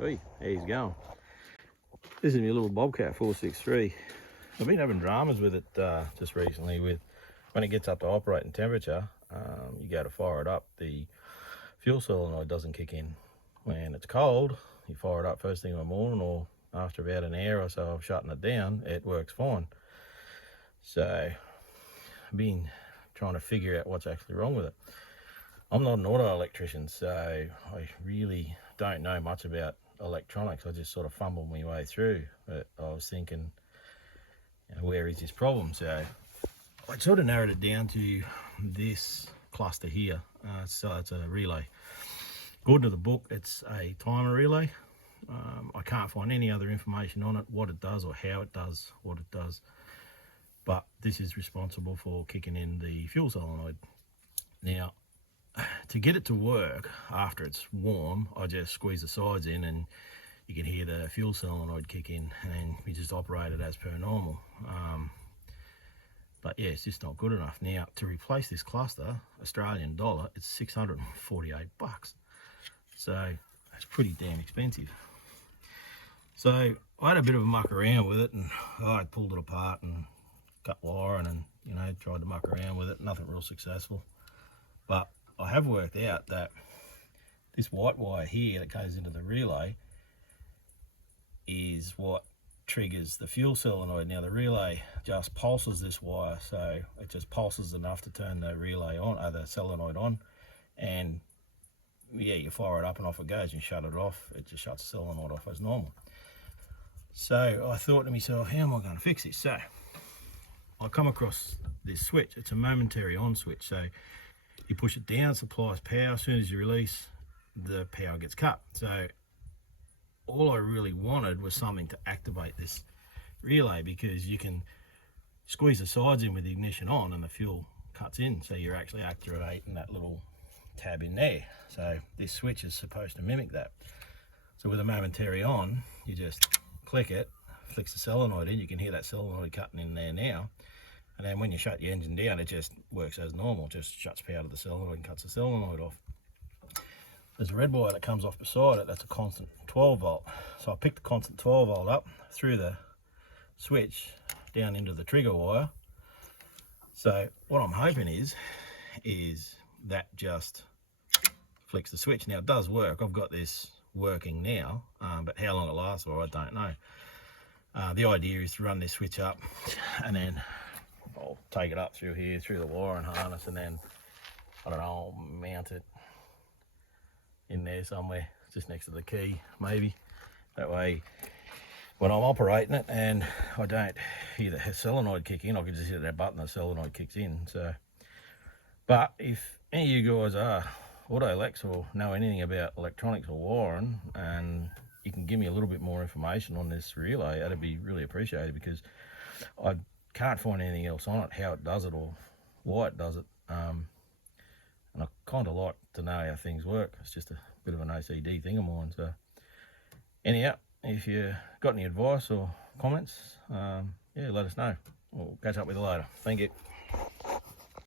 Hey, he's going. This is my little Bobcat 463. I've been having dramas with it just recently. With when it gets up to operating temperature, you go to fire it up, the fuel solenoid doesn't kick in. When it's cold, you fire it up first thing in the morning, or after about an hour or so of shutting it down, it works fine. So I've been trying to figure out what's actually wrong with it. I'm not an auto electrician, so I really don't know much about electronics. I just sort of fumbled my way through, but I was thinking, where is this problem? So I sort of narrowed it down to this cluster here. So it's a relay. According to the book, it's a timer relay. I can't find any other information on it, what it does or how it does what it does. But this is responsible for kicking in the fuel solenoid. Now, to get it to work after it's warm, I just squeeze the sides in and you can hear the fuel solenoid kick in, and then we just operate it as per normal. But yeah, it's just not good enough. Now, to replace this cluster, Australian dollar, it's 648 bucks. So it's pretty damn expensive. So I had a bit of a muck around with it, and I pulled it apart and cut wiring and tried to muck around with it. Nothing real successful. But I have worked out that this white wire here that goes into the relay is what triggers the fuel solenoid. Now the relay just pulses this wire, so it just pulses enough to turn the relay on, or the solenoid on, and yeah, you fire it up and off it goes. You shut it off, it just shuts the solenoid off as normal. So I thought to myself, how am I going to fix this? So I come across this switch. It's a momentary on switch, so you push it down, supplies power. As soon as you release, the power gets cut. So all I really wanted was something to activate this relay, because you can squeeze the sides in with the ignition on and the fuel cuts in, so you're actually activating that little tab in there. So this switch is supposed to mimic that. So with a momentary on, you just click it, flicks the solenoid in. You can hear that solenoid cutting in there now. And then when you shut your engine down, it just works as normal, just shuts power to the solenoid and cuts the solenoid off. There's a red wire that comes off beside it, that's a constant 12 volt. So I picked the constant 12 volt up through the switch down into the trigger wire. So what I'm hoping is that just flicks the switch. Now it does work, I've got this working now, but how long it lasts for, I don't know. The idea is to run this switch up and then I'll take it up through here, through the wire and harness, and then, I don't know, I'll mount it in there somewhere, just next to the key, maybe. That way, when I'm operating it and I don't hear the solenoid kick in, I can just hit that button, the solenoid kicks in. So, but if any of you guys are auto elects or know anything about electronics or wiring, and you can give me a little bit more information on this relay, that'd be really appreciated, because I can't find anything else on it, how it does it or why it does it. And I kind of like to know how things work. It's just a bit of an OCD thing of mine. So anyhow, if you got any advice or comments, yeah, let us know. We'll catch up with you later. Thank you.